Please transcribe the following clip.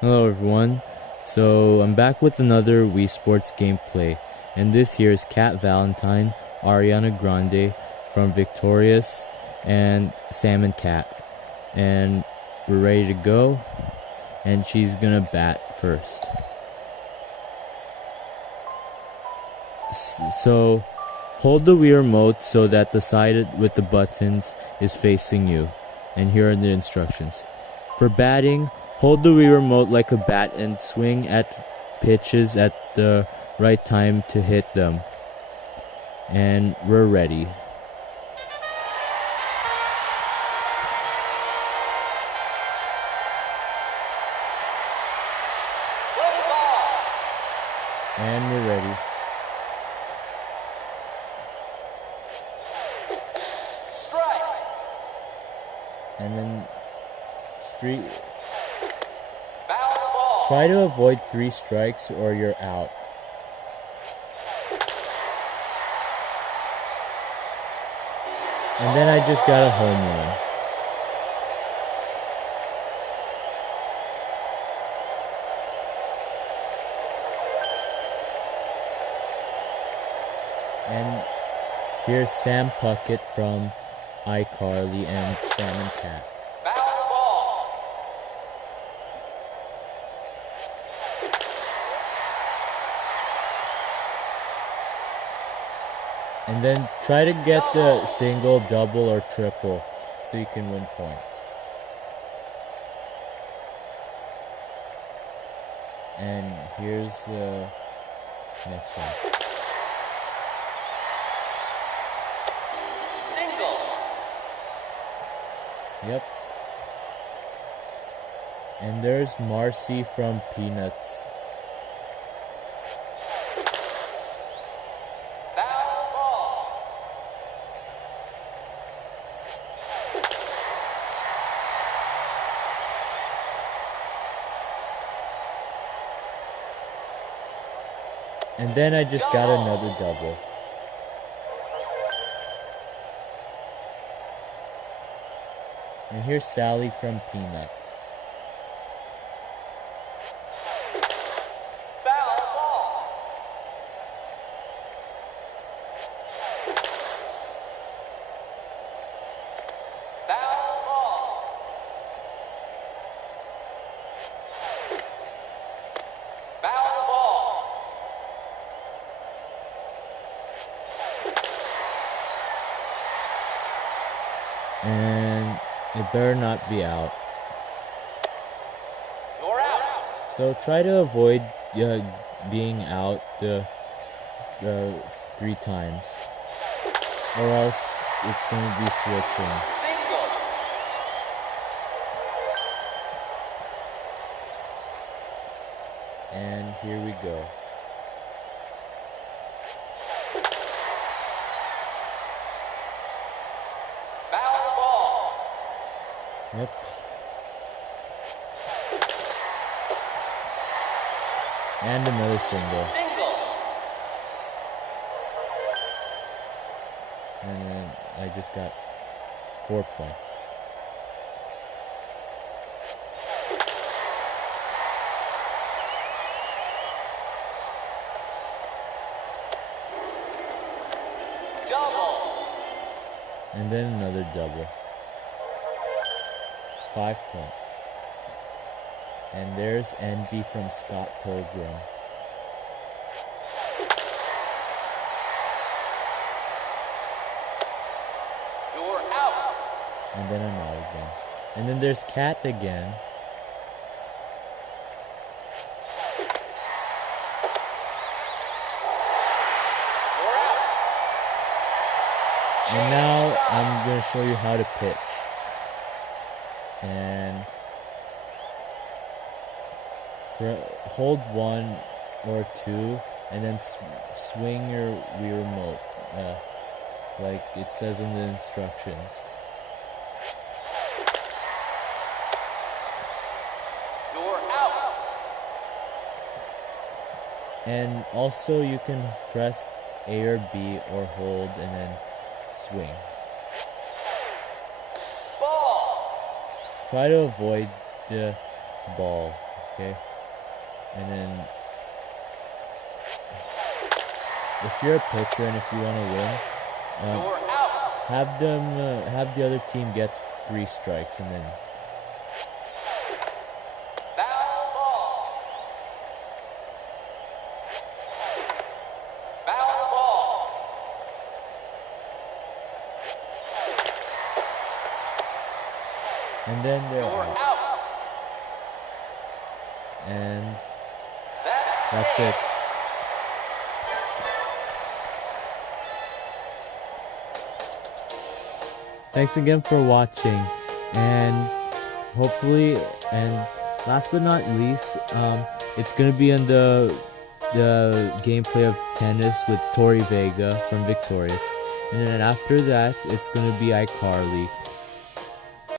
Hello everyone, so I'm back with another Wii Sports gameplay, and this here is Cat Valentine, Ariana Grande from Victorious, and Salmon Cat, and we're ready to go, and she's gonna bat first. So, hold the Wii remote so that the side with the buttons is facing you, and here are the instructions. For batting, hold the Wii remote like a bat and swing at pitches at the right time to hit them. And we're ready. And we're ready. Strike. And then street. Foul the ball. Try to avoid 3 strikes or you're out. And then I just got a home run. And here's Sam Puckett from iCarly and Salmon Cat. Foul the ball. And then try to get the single, double, or triple so you can win points. And here's the next one. Single. Yep. And there's Marcy from Peanuts. Foul the ball. And then I just got another double. And here's Sally from Peanuts. Foul the ball. Foul the ball. Foul the ball. And it better not be out. You're out. So try to avoid being out the 3 times. Or else it's going to be switching. Single. And here we go. Foul the ball. Yep. And another single. Single. And then I just got 4 points. Double. And then another double. 5 points. And there's Envy from Scott Pilgrim. You're out. And then I'm out again. And then there's Cat again. You're out. And now I'm going to show you how to pitch. And hold 1 or 2 and then swing your Wii remote like it says in the instructions. You're out. And also you can press A or B or hold and then swing. Ball. Try to avoid the ball Okay, and then if you're a pitcher and if you want to win, You're out. have the other team get 3 strikes, and then Foul ball. Foul ball. and then they're You're out. out. And That's it. Thanks again for watching, and hopefully, and last but not least, it's gonna be on the gameplay of tennis with Tori Vega from Victorious, and then after that, it's gonna be iCarly